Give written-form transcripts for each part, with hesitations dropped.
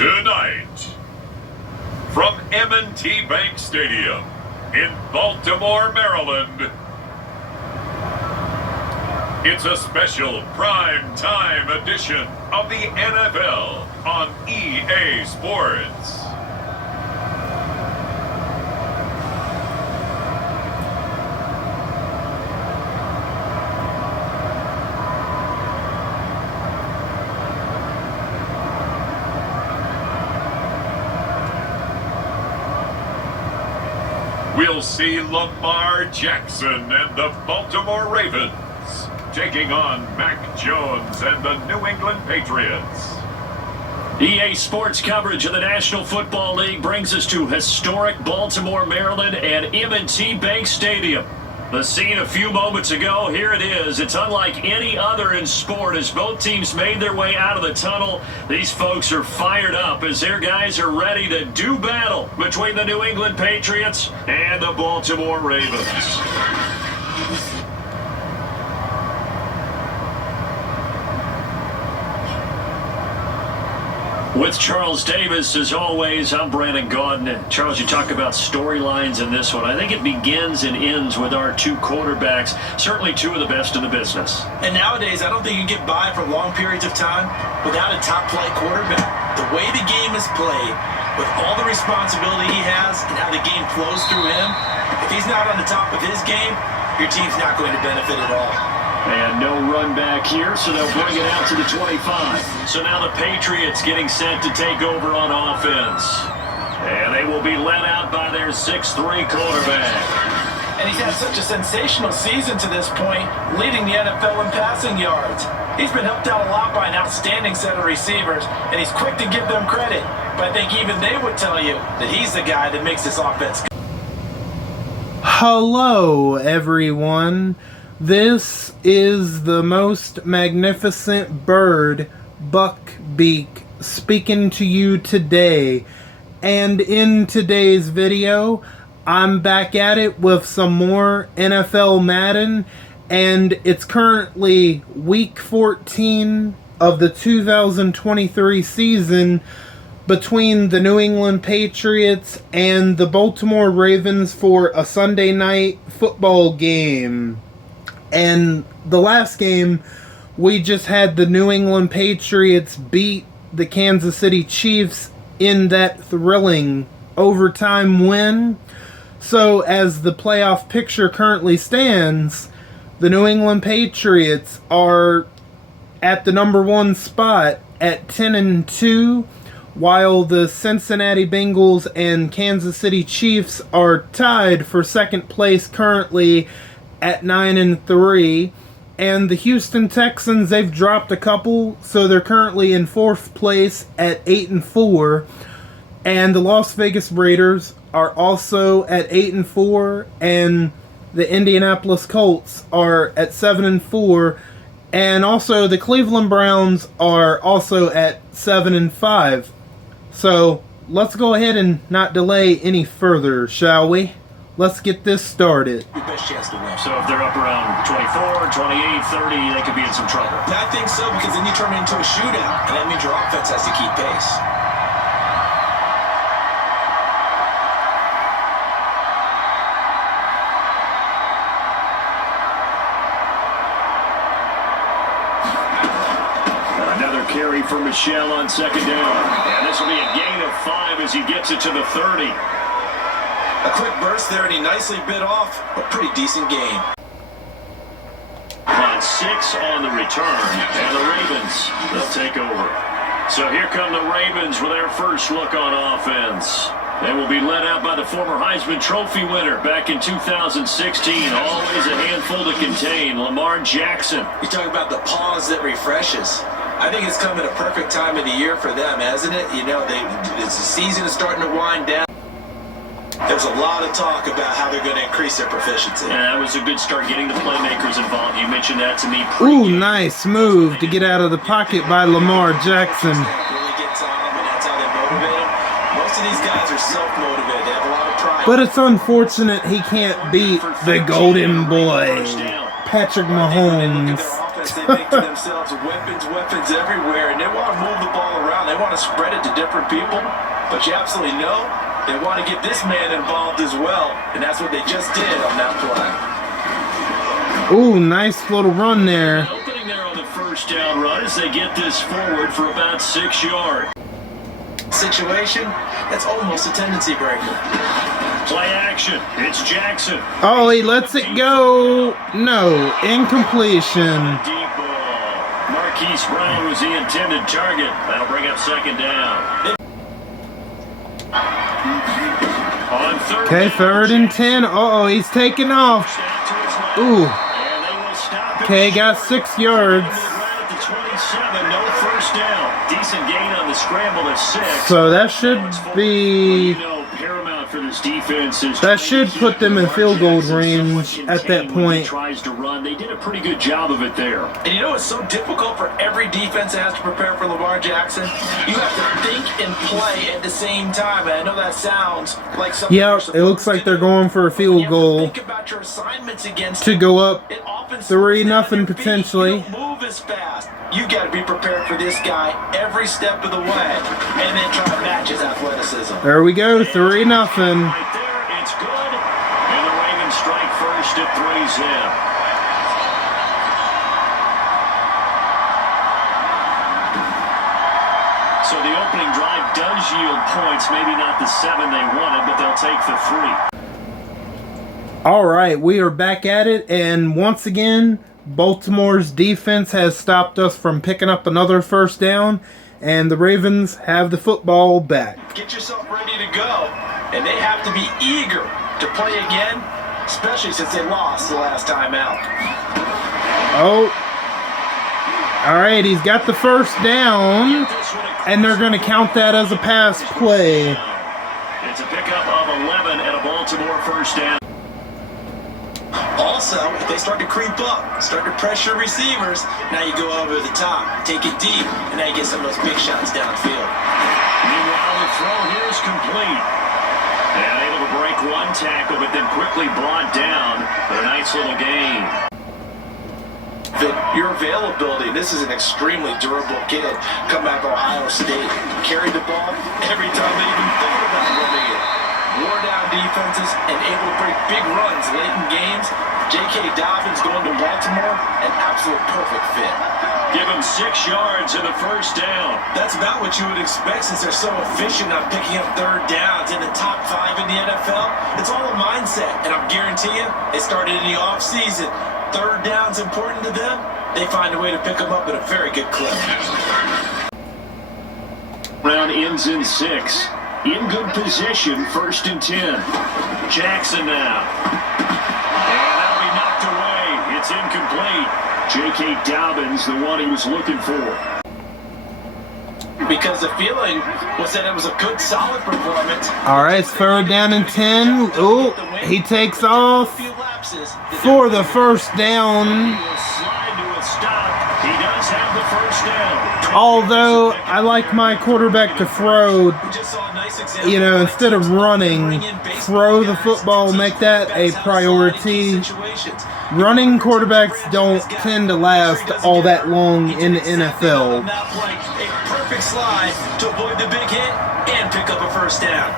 Tonight, from M&T Bank Stadium in Baltimore, Maryland, it's a special prime time edition of the NFL on EA Sports. We'll see Lamar Jackson and the Baltimore Ravens taking on Mac Jones and the New England Patriots. EA Sports coverage of the National Football League brings us to historic Baltimore, Maryland and M&T Bank Stadium. The scene a few moments ago, here it is. It's unlike any other in sport as both teams made their way out of the tunnel. These folks are fired up as their guys are ready to do battle between the New England Patriots and the Baltimore Ravens. With Charles Davis, as always, I'm Brandon Gaudin. Charles, you talk about storylines in this one. I think it begins and ends with our two quarterbacks, certainly two of the best in the business. And nowadays, I don't think you can get by for long periods of time without a top-flight quarterback. The way the game is played, with all the responsibility he has and how the game flows through him, if he's not on the top of his game, your team's not going to benefit at all. And no run back here, so they'll bring it out to the 25. So now the Patriots getting set to take over on offense. And they will be led out by their 6'3" quarterback. And he's had such a sensational season to this point, leading the NFL in passing yards. He's been helped out a lot by an outstanding set of receivers, and he's quick to give them credit. But I think even they would tell you that he's the guy that makes this offense go. Hello, everyone. This is the most magnificent bird, Beak, speaking to you today. And in today's video, I'm back at it with some more NFL Madden, and it's currently week 14 of the 2023 season between the New England Patriots and the Baltimore Ravens for a Sunday night football game. And the last game, we just had the New England Patriots beat the Kansas City Chiefs in that thrilling overtime win. So as the playoff picture currently stands, the New England Patriots are at the number one spot at 10-2, while the Cincinnati Bengals and Kansas City Chiefs are tied for second place currently at 9-3, and the Houston Texans, they've dropped a couple, so they're currently in fourth place at 8-4, and the Las Vegas Raiders are also at 8-4, and the Indianapolis Colts are at 7-4, and also the Cleveland Browns are also at 7-5. So let's go ahead and not delay any further, shall we? Let's get this started. Your best chance to win. So if they're up around 24, 28, 30, they could be in some trouble. I think so, because then you turn it into a shootout, and that means your offense has to keep pace. Another carry for Michelle on second down. And this will be a gain of 5 as he gets it to the 30. A quick burst there, and he nicely bit off a pretty decent game. On 6 on the return, and the Ravens, they'll take over. So here come the Ravens with their first look on offense. They will be led out by the former Heisman Trophy winner back in 2016. Always a handful to contain, Lamar Jackson. You talk about the pause that refreshes. I think it's come at a perfect time of the year for them, hasn't it? You know, the season is starting to wind down. There's a lot of talk about how they're going to increase their proficiency. Yeah, that was a good start getting the playmakers involved. You mentioned that to me. Ooh, nice move to get out of the pocket by Lamar Jackson. Really gets on them, and that's how they motivate them. Most of these guys are self-motivated. They have a lot of pride. But it's unfortunate he can't beat the golden boy, Patrick Mahomes. offense, they think to themselves, weapons everywhere, and they want to move the ball around. They want to spread it to different people, but you absolutely know they want to get this man involved as well, and that's what they just did on that play. Ooh, nice little run there. Opening there on the first down run as they get this forward for about 6 yards. Situation, that's almost a tendency breaker. Play action. It's Jackson. Oh, he lets it go. No, incompletion. Deep ball. Marquise Brown was the intended target. That'll bring up second down. On third. Okay, third and 10. Uh-oh, he's taking off. Ooh. Okay, got 6 yards. Right at the 27, no first down. Decent gain on the scramble at 6. So that should be... Paramount for this defense is that should put them in field goal range at that point. Tries to run. They did a pretty good job of it there. And you know it's so difficult for every defense that has to prepare for Lamar Jackson? You have to think and play at the same time. And I know that sounds like something. Yeah, it looks like they're going for a field goal think about your assignments against to go up it often 3-0 potentially. You don't move as fast. You got to be prepared for this guy every step of the way, and then try to match his athleticism. There we go, 3-0. Right there, it's good. And the Ravens strike first at 3-zip. So the opening drive does yield points, maybe not the 7 they wanted, but they'll take the 3. All right, we are back at it, and once again, Baltimore's defense has stopped us from picking up another first down, and the Ravens have the football back. Get yourself ready to go, and they have to be eager to play again, especially since they lost the last time out. Oh. All right, he's got the first down, and they're going to count that as a pass play. It's a pickup of 11 and a Baltimore first down. Also, if they start to creep up, start to pressure receivers, now you go over the top, take it deep, and now you get some of those big shots downfield. Meanwhile, the throw here is complete. And able to break one tackle, but then quickly brought down for a nice little gain. Your availability, this is an extremely durable kid coming out of Ohio State. Carried the ball every time they even thought about running it. Wore down defenses and able to break big runs late in games. J.K. Dobbins going to Baltimore, an absolute perfect fit. Give him 6 yards in the first down. That's about what you would expect since they're so efficient on picking up third downs in the top 5 in the NFL. It's all a mindset, and I'll guarantee you, they started in the offseason. Third down's important to them. They find a way to pick them up at a very good clip. Round ends in 6. In good position, 1st and 10. Jackson now. And that'll be knocked away. It's incomplete. J.K. Dobbins, the one he was looking for. Because the feeling was that it was a good, solid performance. All right, it's third down and 10. Oh, he takes off for the first down. Slide to a stop. He does have the first down. Although I like my quarterback to throw, you know, instead of running, throw the football, make that a priority. Running quarterbacks don't tend to last all that long in the NFL. A perfect slide to avoid the big hit and pick up a first down.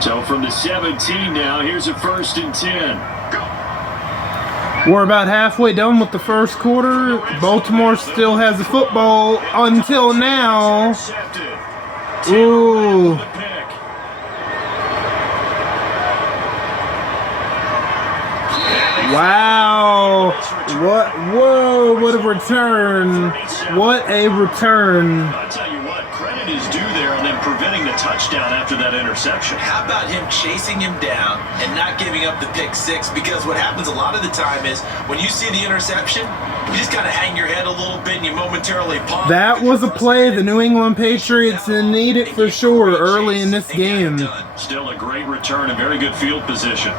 So from the 17 now, here's a 1st and 10. We're about halfway done with the first quarter. Baltimore still has the football until now. Ooh. Wow. What? Whoa, what a return. What a return. I'll tell you what, credit is due there on them preventing the touchdown after that interception. How about him chasing him down and not giving up the pick 6? Because what happens a lot of the time is when you see the interception, you just kind of hang your head a little bit and you momentarily pause. That was a play the New England Patriots need it for sure early in this game. Still a great return, a very good field position.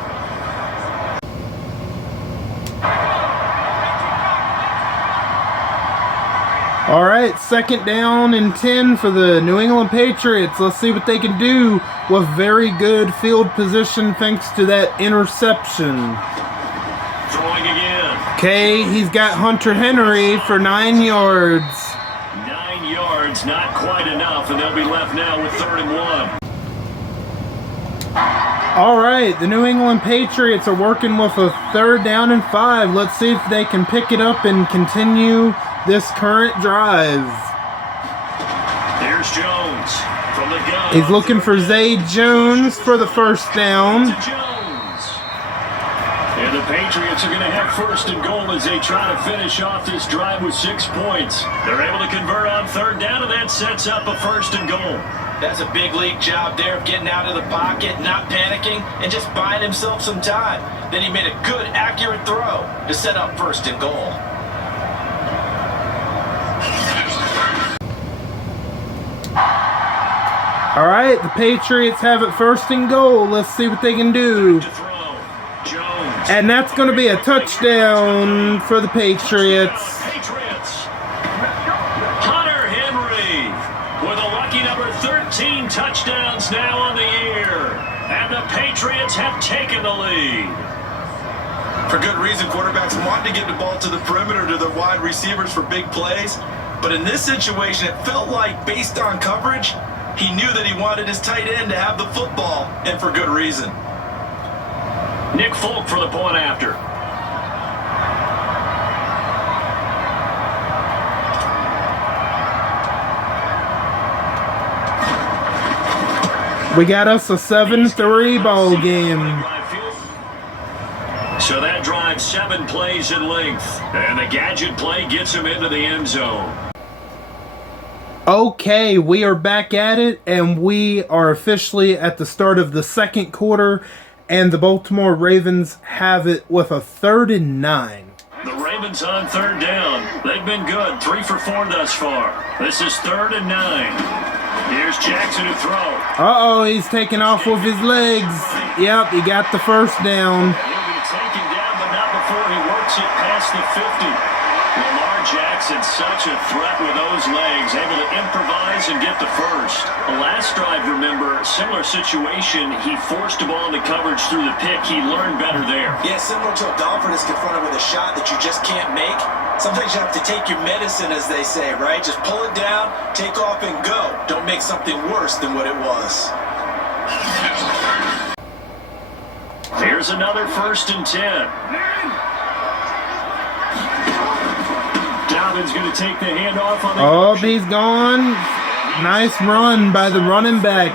All right, 2nd down and 10 for the New England Patriots. Let's see what they can do with very good field position thanks to that interception. Throwing again. Okay, he's got Hunter Henry for 9 yards. 9 yards, not quite enough, and they'll be left now with 3rd and 1. All right, the New England Patriots are working with a 3rd down and 5. Let's see if they can pick it up and continue this current drive. Here's Jones from the gun. He's looking for Zay Jones for the 1st down. And the Patriots are going to have 1st and goal as they try to finish off this drive with 6 points. They're able to convert on 3rd down, and that sets up a 1st and goal. That's a big league job there of getting out of the pocket, not panicking, and just buying himself some time. Then he made a good, accurate throw to set up 1st and goal. All right, the Patriots have it 1st and goal. Let's see what they can do. And that's going to be a touchdown for the Patriots. Hunter Henry with a lucky number 13 touchdowns now on the year. And the Patriots have taken the lead. For good reason, quarterbacks want to get the ball to the perimeter to their wide receivers for big plays. But in this situation, it felt like, based on coverage, he knew that he wanted his tight end to have the football, and for good reason. Nick Folk for the point after. We got us a 7-3 ball game. So that drives 7 plays in length. And the gadget play gets him into the end zone. Okay, we are back at it, and we are officially at the start of the 2nd quarter, and the Baltimore Ravens have it with a 3rd and 9. The Ravens on 3rd down. They've been good, 3 for 4 thus far. This is 3rd and 9. Here's Jackson to throw. Uh-oh, he's taking off with his legs. Yep, he got the 1st down. He'll be taken down, but not before he works it past the 50. Lamar Jackson, such a threat with those legs, able to improvise and get the 1st. The last drive, remember, similar situation. He forced the ball into coverage through the pick. He learned better there. Yeah, similar to a golfer that's confronted with a shot that you just can't make. Sometimes you have to take your medicine, as they say, right? Just pull it down, take off, and go. Don't make something worse than what it was. Here's another 1st and 10. Dobbins going to take the handoff on the... Oh, he's gone. Nice run by the running back.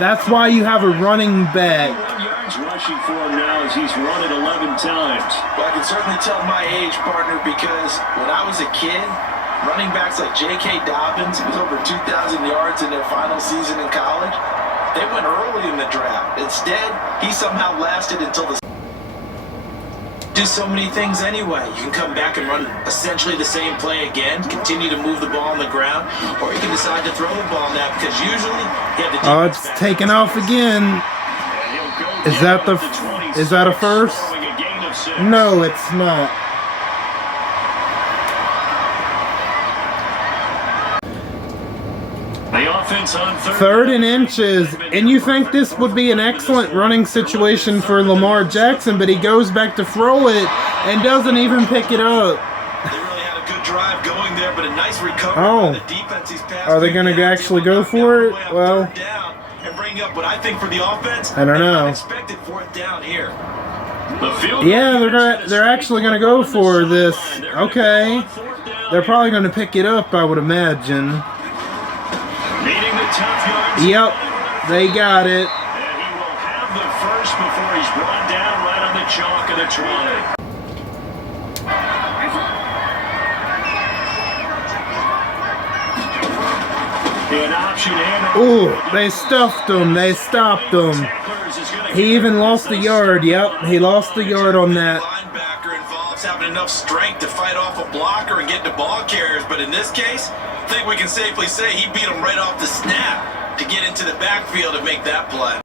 That's why you have a running back. 1 yards rushing for him now as he's run it 11 times. Well, I can certainly tell my age, partner, because when I was a kid, running backs like J.K. Dobbins, with over 2,000 yards in their final season in college, they went early in the draft. Instead, he somehow lasted until the... Do so many things anyway. You can come back and run essentially the same play again, continue to move the ball on the ground, or you can decide to throw the ball now, because usually you have the... Oh, it's taking off again. Is that a 1st? No, it's not. The offense on 3rd and inches, and you think this would be an excellent running situation for Lamar Jackson, but he goes back to throw it and doesn't even pick it up. They really had a good drive going there, but a nice recovery Oh. by the defense. These past Are they going to actually go for it? Well, and bring up what I think for the offense. I don't know. Unexpected 4th down here. Yeah, they're actually going to go for this. Okay. They're probably going to pick it up, I would imagine. Yep, they got it. And he will have the 1st before he's brought down right on the chalk of the 20. An option and... Ooh, they stuffed him. They stopped him. He even lost a yard. Yep, he lost a yard on that. Linebacker involves having enough strength to fight off a blocker and get to ball carriers, but in this case, I think we can safely say he beat him right off the snap to get into the backfield and make that play.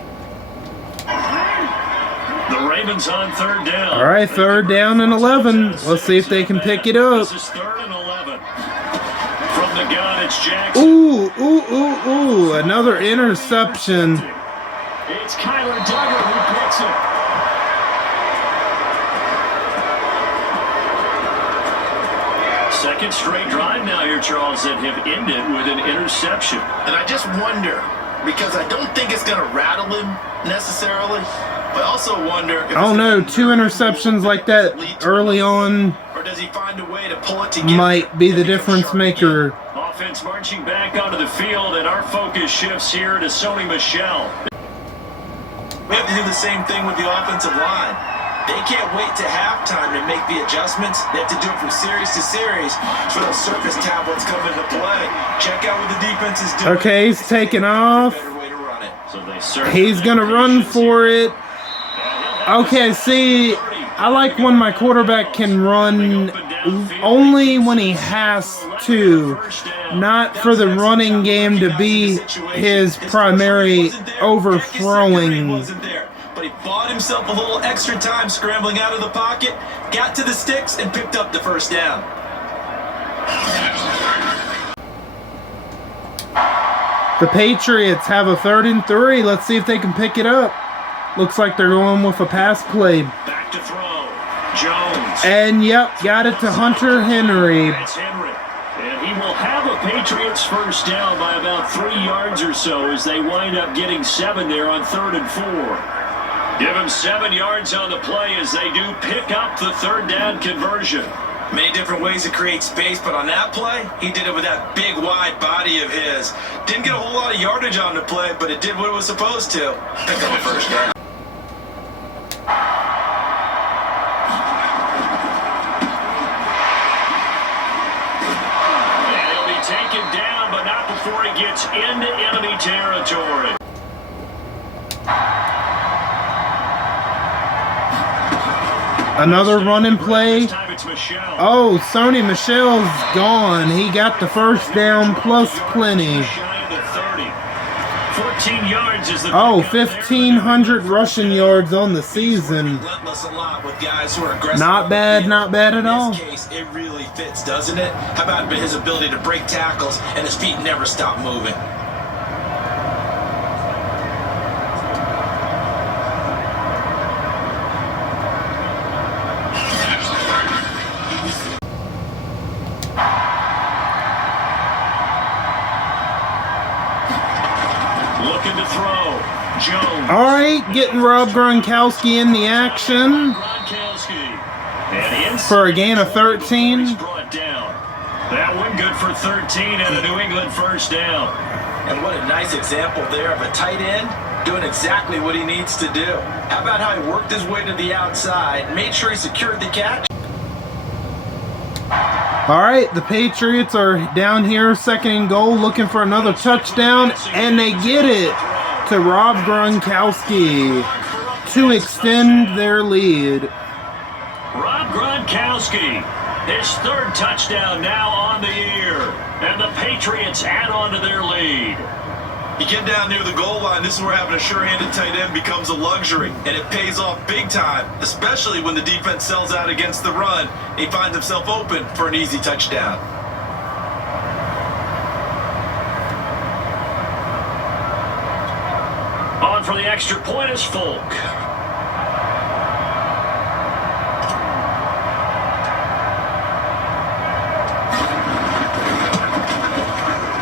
The Ravens on 3rd down. All right, 3rd down and 11. Let's see if they can pick it up. This is 3rd and 11. From the gun, it's Jackson. Ooh, another interception. It's Kyler Duggar who picks it. second straight drive now here, Charles, that have ended with an interception. And I just wonder, because I don't think it's going to rattle him necessarily, but I also wonder if I don't know, 2 interceptions like that early on or does he find a way to pull it together might be the and become difference sharp maker. again? Offense marching back onto the field, and our focus shifts here to Sony Michel. We have to do the same thing with the offensive line. They can't wait to halftime to make the adjustments. They have to do it from series to series so those surface tablets come into play. Check out what the defense is doing. Okay, he's taking off. Better way to run it. So they serve He's going to run for it. Okay, see, I like when my quarterback can run only when he has to, not for the running game to be his primary overthrowing. But he bought himself a little extra time scrambling out of the pocket, got to the sticks, and picked up the first down. The Patriots have a 3rd and 3. Let's see if they can pick it up. Looks like they're going with a pass play. back to throw. Jones. And yep, got it to Hunter Henry. That's Henry. And he will have a Patriots first down by about 3 yards or so as they wind up getting 7 there on 3rd and 4. Give him 7 yards on the play as they do pick up the 3rd down conversion. Many different ways to create space, but on that play, he did it with that big, wide body of his. Didn't get a whole lot of yardage on the play, but it did what it was supposed to. Pick up a first down. And he'll be taken down, but not before he gets into enemy territory. Another running play. This time it's Michel. Oh, Sony Michel's gone. He got the first down plus plenty. Shy of the 30. 14 yards is the Oh, pickup there. 1,500 rushing yards on the season. Relentless a lot with guys who are aggressive. Not on the bad, field. not bad at all. In this case, it really fits, doesn't it? How about his ability to break tackles and his feet never stop moving? Looking to throw. Jones. All right, getting Rob Gronkowski in the action Gronkowski. And inside for a gain of 13. he's brought down. That one good for 13 and a New England first down. And what a nice example there of a tight end doing exactly what he needs to do. How about how he worked his way to the outside, made sure he secured the catch? All right, the Patriots are down here, 2nd and goal, looking for another touchdown, and they get it to Rob Gronkowski to extend their lead. Rob Gronkowski, his 3rd touchdown now on the year. And the Patriots add on to their lead. You get down near the goal line, this is where having a sure-handed tight end becomes a luxury, and it pays off big time, especially when the defense sells out against the run, and he finds himself open for an easy touchdown. On for the extra point is Folk.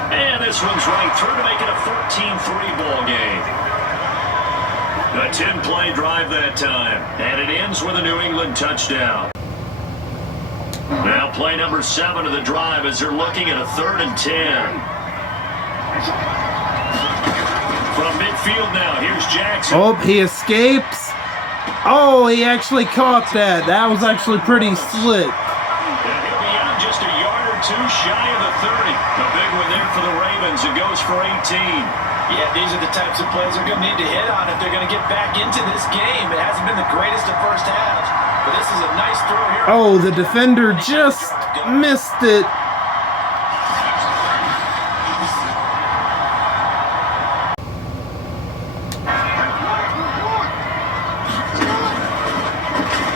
And this one's right through to make it a 14-3 ball game. A 10-play drive that time, and it ends with a New England touchdown. Now play number 7 of the drive as they're looking at a 3rd and 10. From midfield now, here's Jackson. Oh, he escapes. Oh, he actually caught that. That was actually pretty slick. And he'll be out just a yard or two shy of the 30. A big one there for the Ravens. It goes for 18. Yeah, these are the types of plays they're going to need to hit on if they're going to get back into this game. It hasn't been the greatest of first halves, but this is a nice throw here. Oh, the defender just missed it.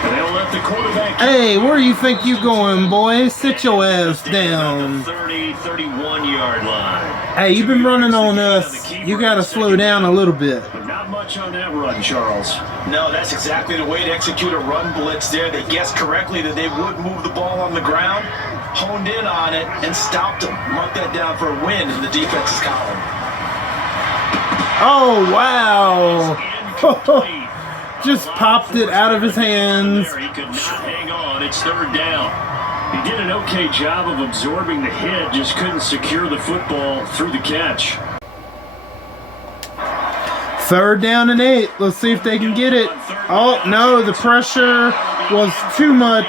They'll let the quarterback. Hey, where you think you going, boy? Sit your ass down. 30, 31 yard line. Hey, you've been running on The us key you got to slow down a little bit. But not much on that run, Charles. No, that's exactly the way to execute a run blitz there. They guessed correctly that they would move the ball on the ground, honed in on it, and stopped them. Mark that down for a win in the defense's column. Oh, wow. Incomplete. Just popped it out of his hands. He could not hang on. It's third down. He did an okay job of absorbing the hit, just couldn't secure the football through the catch. 3rd down and 8. Let's see if they can get it. Oh, no, the pressure was too much.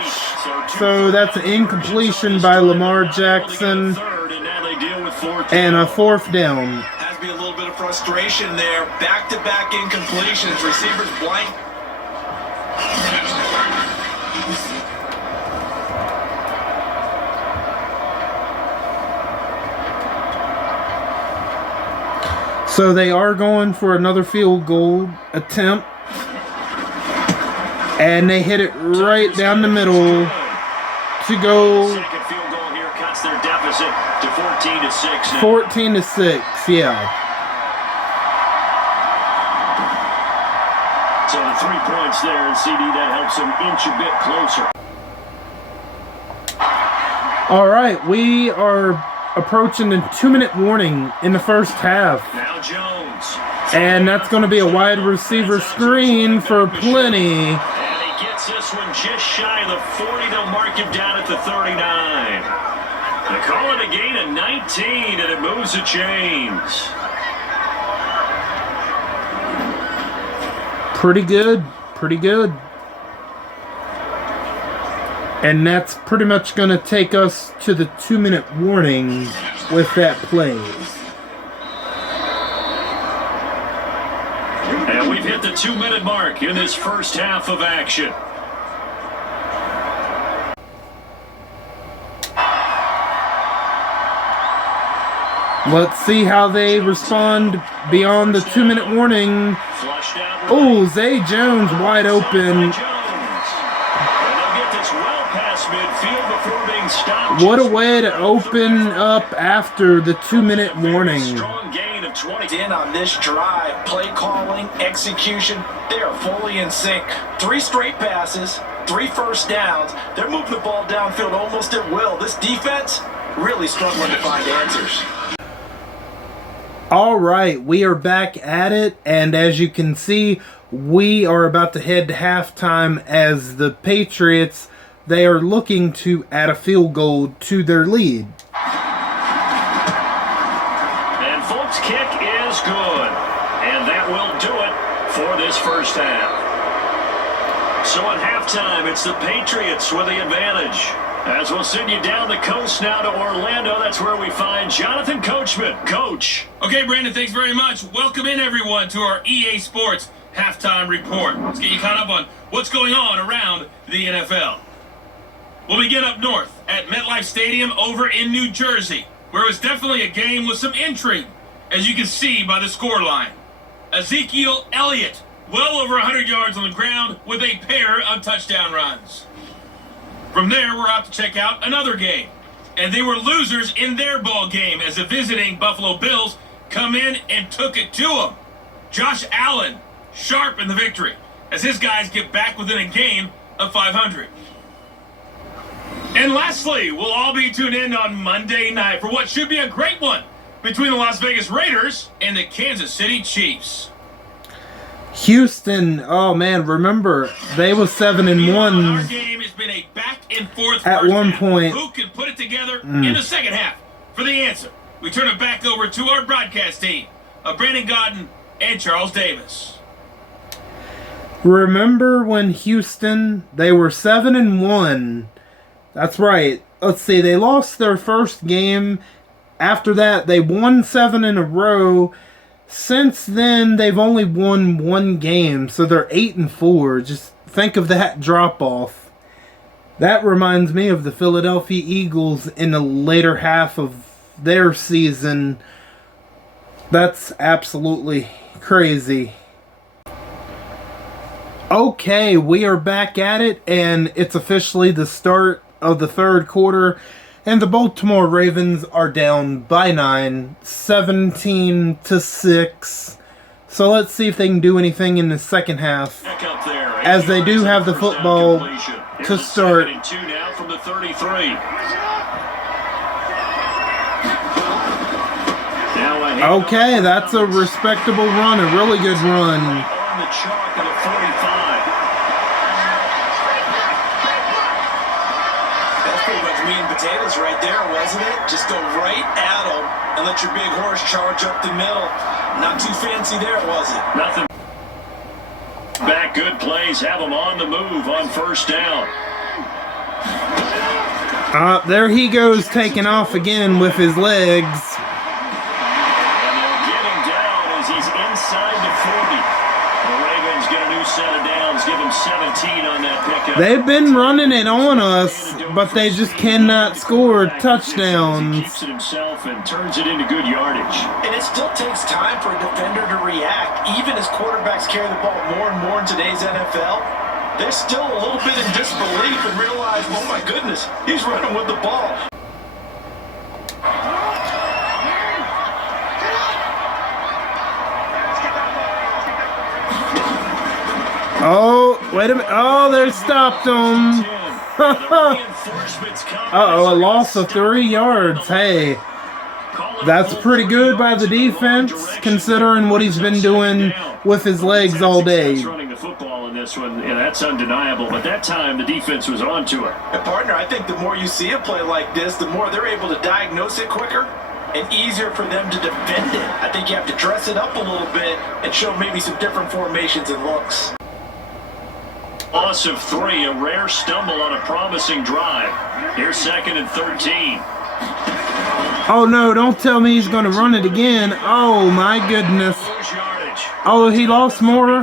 So that's an incompletion by Lamar Jackson. And a 4th down. Has to be a little bit of frustration there. Back-to-back incompletions. Receivers blank. So they are going for another field goal attempt. And they hit it right down the middle to go. Second field goal here cuts their deficit to 14-6 now. 14-6, yeah. So the 3 points there, and CD, that helps them inch a bit closer. All right, we are approaching the 2-minute warning in the first half. Now Jones. And that's going to be a wide receiver screen for plenty. And he gets this one just shy of the 40. They'll mark him down at the 39. They call it a gain of 19, and it moves the chains. Pretty good, pretty good. And that's pretty much going to take us to the 2-minute warning with that play. And we've hit the 2-minute mark in this first half of action. Let's see how they respond beyond the 2-minute warning. Oh, Zay Jones wide open. What a way to open up after the 2-minute warning. Strong gain of 20 in on this drive. Play calling, execution, they are fully in sync. 3 straight passes, 3 first downs. They're moving the ball downfield almost at will. This defense really struggling to find answers. All right, we are back at it, and as you can see, we are about to head to halftime as the Patriots, they are looking to add a field goal to their lead. And folks, kick is good. And that will do it for this first half. So at halftime, it's the Patriots with the advantage. As we'll send you down the coast now to Orlando, that's where we find Jonathan Coachman. Coach. Okay, Brandon, thanks very much. Welcome in, everyone, to our EA Sports Halftime Report. Let's get you caught up on what's going on around the NFL. We'll begin up north at MetLife Stadium over in New Jersey, where it was definitely a game with some intrigue, as you can see by the scoreline. Ezekiel Elliott, well over 100 yards on the ground with a pair of touchdown runs. From there, we're out to check out another game. And they were losers in their ball game as the visiting Buffalo Bills come in and took it to them. Josh Allen, sharp in the victory, as his guys get back within a game of 500. And lastly, we'll all be tuned in on Monday night for what should be a great one between the Las Vegas Raiders and the Kansas City Chiefs. Houston, oh man, remember, they was 7-1. Our game has been a back and forth at first one half. point. Who can put it together in the second half? For the answer, we turn it back over to our broadcast team of Brandon Godden and Charles Davis. Remember when Houston, they were 7-1. That's right. Let's see, they lost their first game. After that, they won 7 in a row. Since then, they've only won 1 game, so they're 8-4. Just think of that drop-off. That reminds me of the Philadelphia Eagles in the later half of their season. That's absolutely crazy. Okay, we are back at it, and it's officially the start of the third quarter. And the Baltimore Ravens are down by 9, 17-6. So let's see if they can do anything in the second half, as they do have the football to start. From the 33. Okay, that's a respectable run, a really good run. On the chalk of the 45. That's pretty much meat and potatoes right there, wasn't it? Just go right at them and let your big horse charge up the middle. Not too fancy there, was it? Nothing. Back, good plays, have them on the move on first down. There he goes, taking off again with his legs. And they'll get him down as he's inside the 40. The Ravens get a new set of downs, give him 17 on that pickup. They've been running it on us, but they just cannot score He touchdowns. keeps it himself and turns it into good yardage. And it still takes time for a defender to react. Even as quarterbacks carry the ball more and more in today's NFL, they're still a little bit in disbelief and realize, oh my goodness, he's running with the ball. Oh, wait a minute. Oh, they stopped him. Uh-oh, a loss of 3 yards. Hey, that's pretty good by the defense, considering what he's been doing with his legs all day. Running the football in this one, and that's undeniable. But that time, the defense was onto it. And partner, I think the more you see a play like this, the more they're able to diagnose it quicker and easier for them to defend it. I think you have to dress it up a little bit and show maybe some different formations and looks. Loss of 3, a rare stumble on a promising drive. Here's 2nd and 13. Oh no, don't tell me he's going to run it again. Oh my goodness. Oh, he lost more?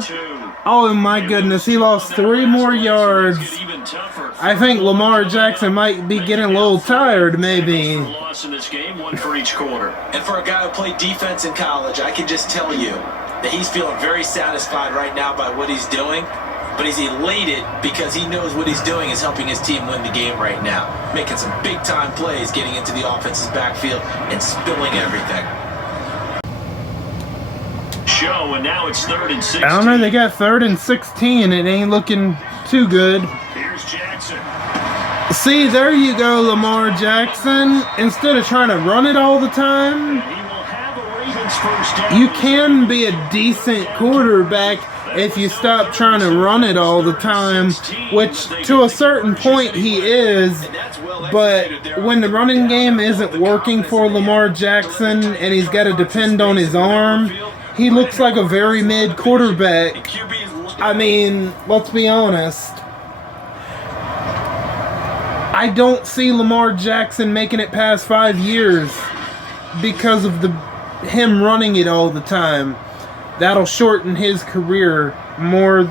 Oh my goodness, he lost 3 more yards. I think Lamar Jackson might be getting a little tired, maybe. Loss in this game, 1 for each quarter. And for a guy who played defense in college, I can just tell you that he's feeling very satisfied right now by what he's doing. But he's elated because he knows what he's doing is helping his team win the game right now. Making some big-time plays, getting into the offense's backfield, and spilling everything. Show, and now it's 3rd and 16. I don't know, they got 3rd and 16. It ain't looking too good. Here's Jackson. See, there you go, Lamar Jackson. Instead of trying to run it all the time, He will have a Ravens first down. you can be a decent quarterback if you stop trying to run it all the time, which to a certain point he is. But when the running game isn't working for Lamar Jackson and he's got to depend on his arm, he looks like a very mid quarterback. I mean, let's be honest. I don't see Lamar Jackson making it past 5 years because of him running it all the time. That'll shorten his career more,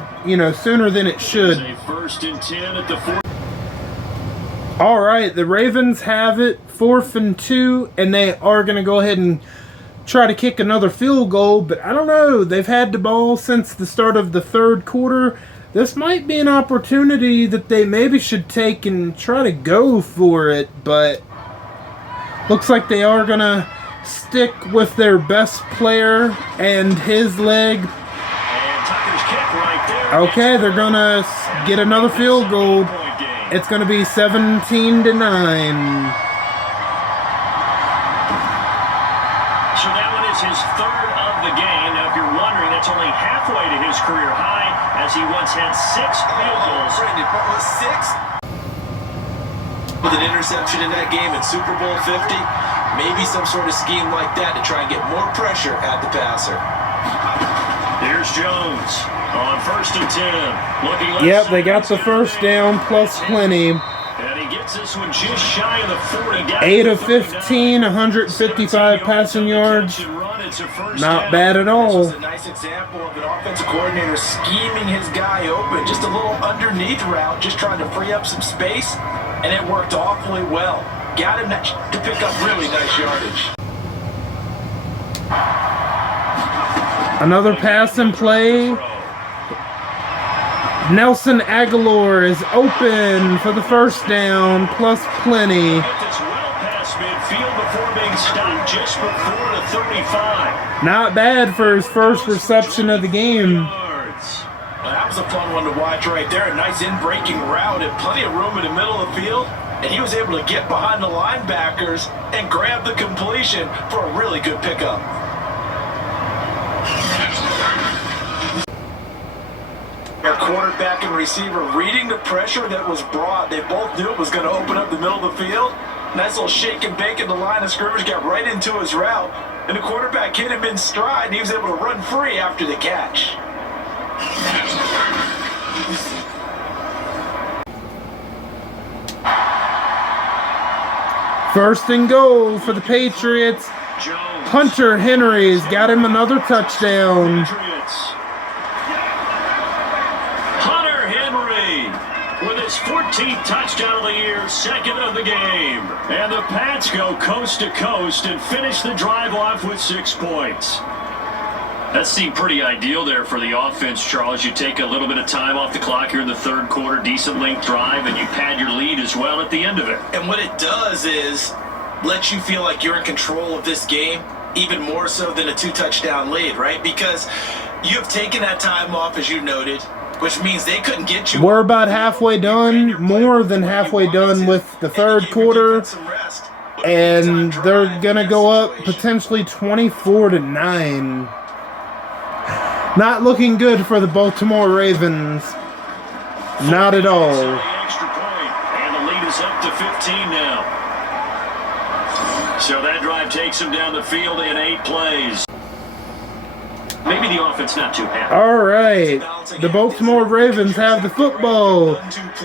sooner than it should. A 1st and 10 at the 4. All right, the Ravens have it, 4th and 2, and they are going to go ahead and try to kick another field goal, but I don't know. They've had the ball since the start of the 3rd quarter. This might be an opportunity that they maybe should take and try to go for it, but looks like they are going to stick with their best player and his leg. And Tucker's kick right there. Okay, they're going to get another field goal. It's going to be 17-9. So that one is his 3rd of the game. Now, if you're wondering, that's only halfway to his career high, as he once had 6 field goals. Brandon, what was 6? With an interception in that game in Super Bowl 50. Maybe some sort of scheme like that to try and get more pressure at the passer. Here's Jones on 1st and 10. Looking left Yep, they side, got the first down plus plenty. And he gets this one just shy of the 40. 8 of 15, 155 passing yards. Not bad at all. This was a nice example of an offensive coordinator scheming his guy open. Just a little underneath route, just trying to free up some space, and it worked awfully well. Got him to pick up really nice yardage. Another pass and play. Nelson Aguilar is open for the first down, plus plenty. field before being stopped just before the 35. Not bad for his first reception of the game. Well, that was a fun one to watch right there. A nice in-breaking route and plenty of room in the middle of the field. And he was able to get behind the linebackers and grab the completion for a really good pickup. Our quarterback and receiver reading the pressure that was brought. They both knew it was going to open up the middle of the field. Nice little shake and bake at the line of scrimmage, got right into his route. And the quarterback hit him in stride, and he was able to run free after the catch. First and goal for the Patriots. Hunter Henry's got him another touchdown. Hunter Henry with his 14th touchdown of the year, second of the game. And the Pats go coast to coast and finish the drive off with 6 points. That seemed pretty ideal there for the offense, Charles. You take a little bit of time off the clock here in the third quarter, decent length drive, and you pad your lead as well at the end of it. And what it does is let you feel like you're in control of this game, even more so than a 2-touchdown lead, right? Because you've taken that time off, as you noted, which means they couldn't get you. We're about halfway done, more than halfway done with the third quarter, and they're going to go up potentially 24-9. Not looking good for the Baltimore Ravens. Not at all. Extra point, and the lead is up to 15 now. So that drive takes them down the field in 8 plays. Maybe the offense not too happy. All right. The Baltimore Ravens have the football,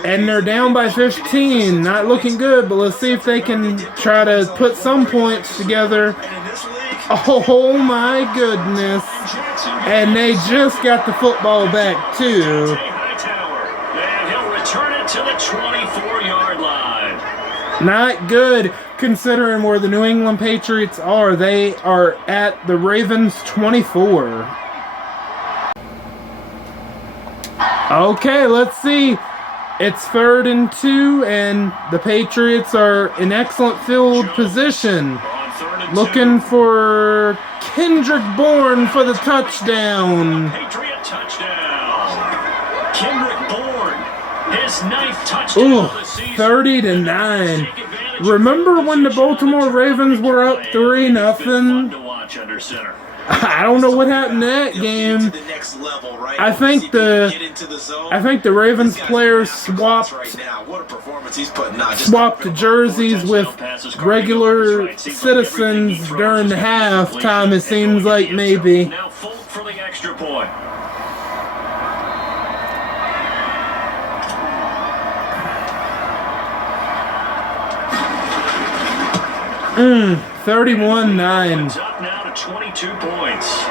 and they're down by 15. Not looking good, but let's see if they can try to put some points together. Oh my goodness. And they just got the football back too. And he'll return it to the 24-yard line. Not good considering where the New England Patriots are. They are at the Ravens 24. Okay, let's see. It's 3rd and 2, and the Patriots are in excellent field position. Looking for Kendrick Bourne for the touchdown. Patriot touchdown. Kendrick Bourne, his 9th touchdown Ooh, of the season. 30-9. Remember when the Baltimore Ravens were up 3-0? I don't know what happened in that game. I think the Ravens players swapped the jerseys with regular citizens during the halftime. It seems like maybe. Now Fulton for the extra point. 31-9. It's up now to 22 points.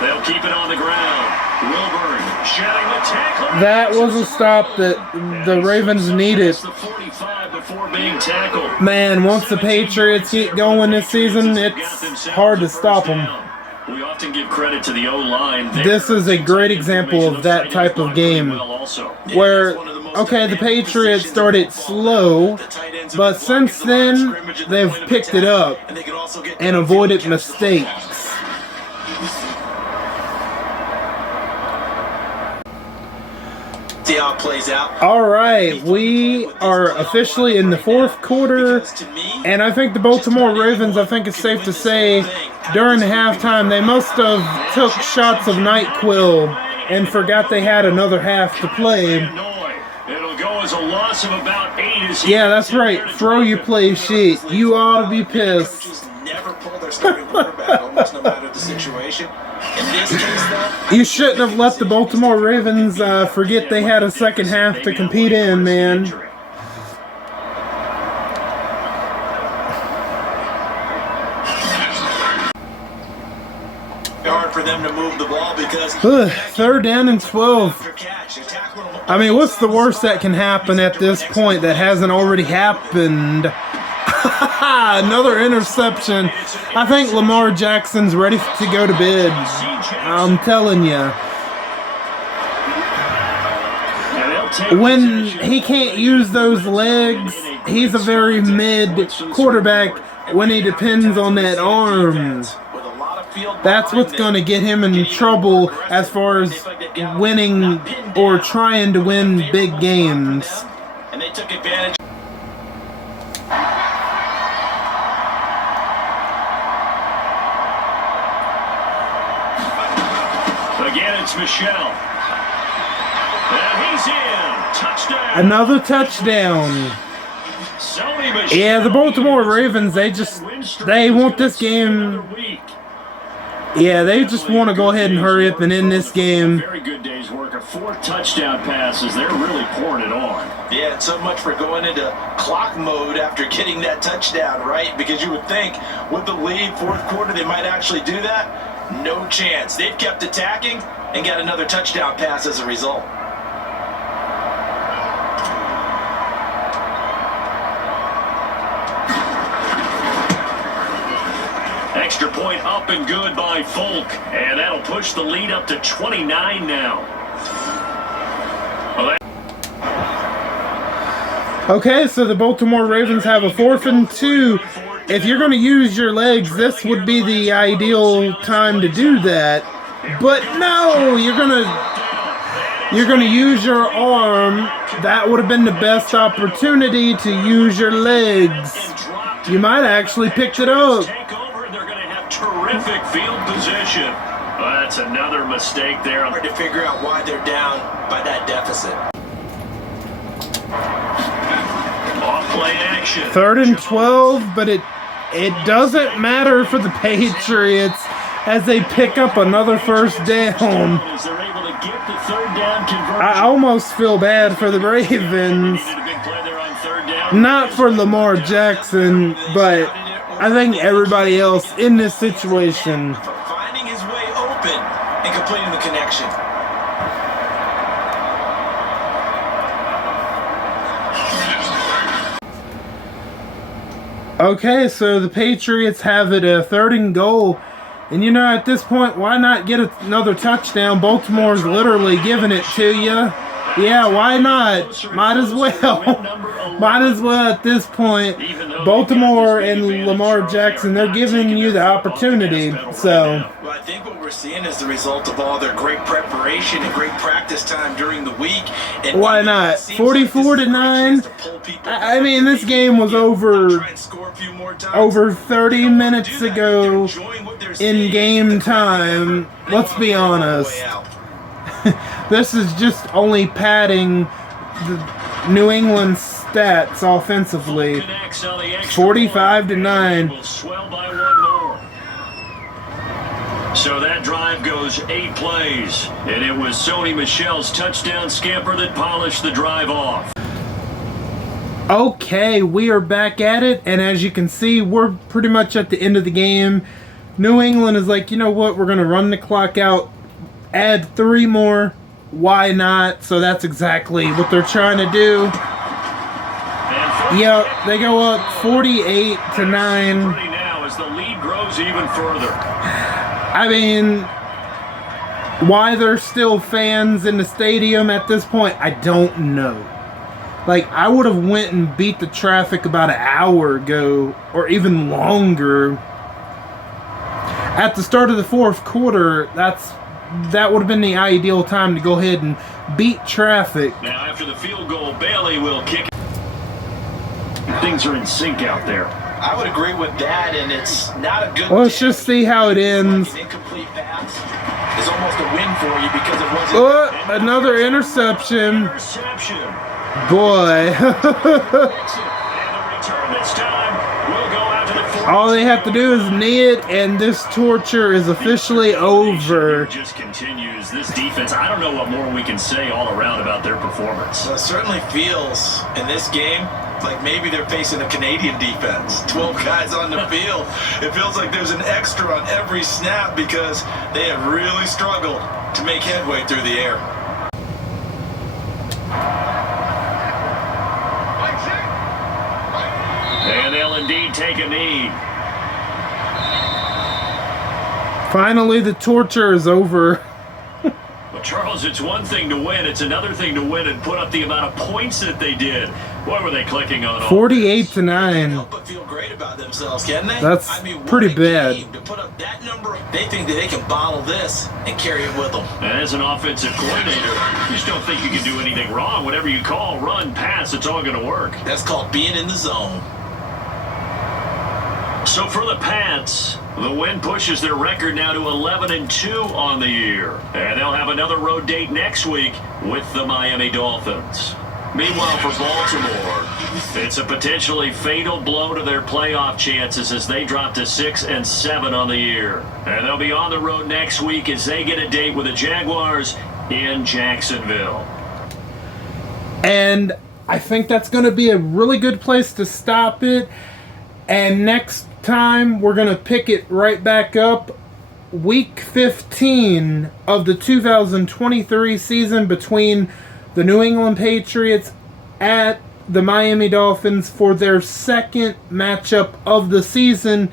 They'll keep it on the ground. Wilburn shedding the tackle. That was a stop that the Ravens needed. The 45 before being tackled. Man, once the Patriots get going this season, it's hard to stop them. We often give credit to the O-line. This is a great example of that type of game where, okay, the Patriots started slow, but since then, they've picked it up and avoided mistakes. See how it plays out. All right, we are officially in the 4th quarter, and I think the Baltimore Ravens, I think it's safe to say, during the halftime, they must have took shots of NyQuil and forgot they had another half to play. It'll go as a loss of about 8. Yeah, that's right. Throw your play sheet. You ought to be pissed. Never pull their starting quarterback, almost no matter the situation. In this case, though, You shouldn't have let the Baltimore Ravens forget they had a second half to compete in, man. hard for them to move the ball because 3rd down and 12. I mean, what's the worst that can happen at this point that hasn't already happened? Another interception. I think Lamar Jackson's ready to go to bed. I'm telling you. when he can't use those legs, he's a very mid quarterback when he depends on that arm. That's what's going to get him in trouble as far as winning or trying to win big games. And they took advantage. Again, it's Michelle. And he's in. Touchdown. Another touchdown. Sony Michel. Yeah, the Baltimore Ravens, they want this game. Yeah, they just want to go ahead and hurry up and end this game. Very good day's work of 4 touchdown passes. They're really pouring it on. Yeah, and so much for going into clock mode after getting that touchdown, right? Because you would think with the lead, fourth quarter, they might actually do that. No chance. They've kept attacking and got another touchdown pass as a result. Extra point up and good by Folk. And that'll push the lead up to 29 now. Well, Okay, so the Baltimore Ravens have a 4th and 2. If you're going to use your legs, this would be the ideal time to do that. But no, you're going to use your arm. That would have been the best opportunity to use your legs. You might actually picked it up. They're going to have terrific field position. That's another mistake there. Hard to figure out why they're down by that deficit. Off play action. 3rd and 12, but it doesn't matter for the Patriots as they pick up another first down. As they're able to get the 3rd down conversion. I almost feel bad for the Ravens. Not for Lamar Jackson, but I think everybody else in this situation. Finding his way open and completing the connection. Okay, so the Patriots have it a 3rd and goal. And you know, at this point, why not get another touchdown? Baltimore's literally giving it to you. Yeah, why not? Might as well. Might as well at this point. Baltimore and Lamar Jackson, they're giving you the opportunity. So, well, I think what we're seeing is the result of all their great preparation and great practice time during the week. And why not? 44-9. I mean, this game was over 30 minutes ago in game time. Let's be honest. This is just only padding the New England stats offensively. 45-9. So that drive goes 8 plays, and it was Sony Michel's touchdown scamper that polished the drive off. Okay, we are back at it, and as you can see, we're pretty much at the end of the game. New England is like, you know what, we're going to run the clock out, add 3 more. Why not? So that's exactly what they're trying to do. Yep, they go up 48-9. Now as the lead grows even further. I mean, why there's still fans in the stadium at this point, I don't know. Like, I would have went and beat the traffic about an hour ago, or even longer. At the start of the 4th quarter, that would have been the ideal time to go ahead and beat traffic. Now, after the field goal, Bailey will kick it. Things are in sync out there. I would agree with that, and it's not a good. Well, let's just see how it ends. Like an incomplete pass is almost a win for you because it wasn't. Oh, another interception. Boy. All they have to do is knee it, and this torture is officially over. Just continues. This defense, I don't know what more we can say all around about their performance. Well, it certainly feels in this game like maybe they're facing a Canadian defense. 12 guys on the field. It feels like there's an extra on every snap because they have really struggled to make headway through the air. And they'll indeed take a knee. Finally, the torture is over. The Charles, it's one thing to win. It's another thing to win and put up the amount of points that they did. What were they clicking on? 48-9. Help but feel great about themselves, can they? That's pretty what a bad. game to put up that number. They think that they can bottle this and carry it with them. As an offensive coordinator, you just don't think you can do anything wrong. Whatever you call, run, pass, it's all going to work. That's called being in the zone. So for the Pats, the win pushes their record now to 11-2 on the year. And they'll have another road date next week with the Miami Dolphins. Meanwhile, for Baltimore, it's a potentially fatal blow to their playoff chances as they drop to 6-7 on the year. And they'll be on the road next week as they get a date with the Jaguars in Jacksonville. And I think that's going to be a really good place to stop it. And next time, we're going to pick it right back up. Week 15 of the 2023 season between the New England Patriots at the Miami Dolphins for their second matchup of the season.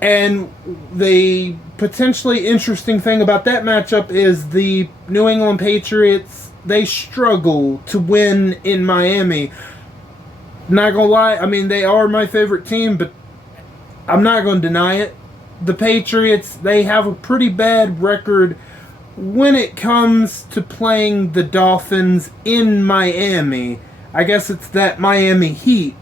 And the potentially interesting thing about that matchup is the New England Patriots, they struggle to win in Miami. Not gonna lie, I mean, they are my favorite team, but I'm not gonna deny it. The Patriots, they have a pretty bad record when it comes to playing the Dolphins in Miami. I guess it's that Miami Heat.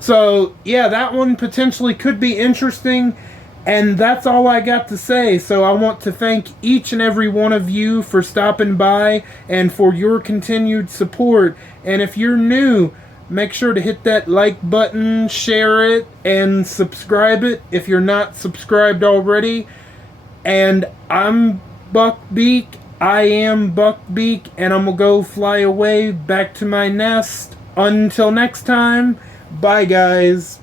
So, yeah, that one potentially could be interesting, and that's all I got to say. So I want to thank each and every one of you for stopping by and for your continued support. And if you're new, make sure to hit that like button, share it, and subscribe it if you're not subscribed already. And I'm Buck Beak. I am Buck Beak, and I'm going to go fly away back to my nest. Until next time, bye guys.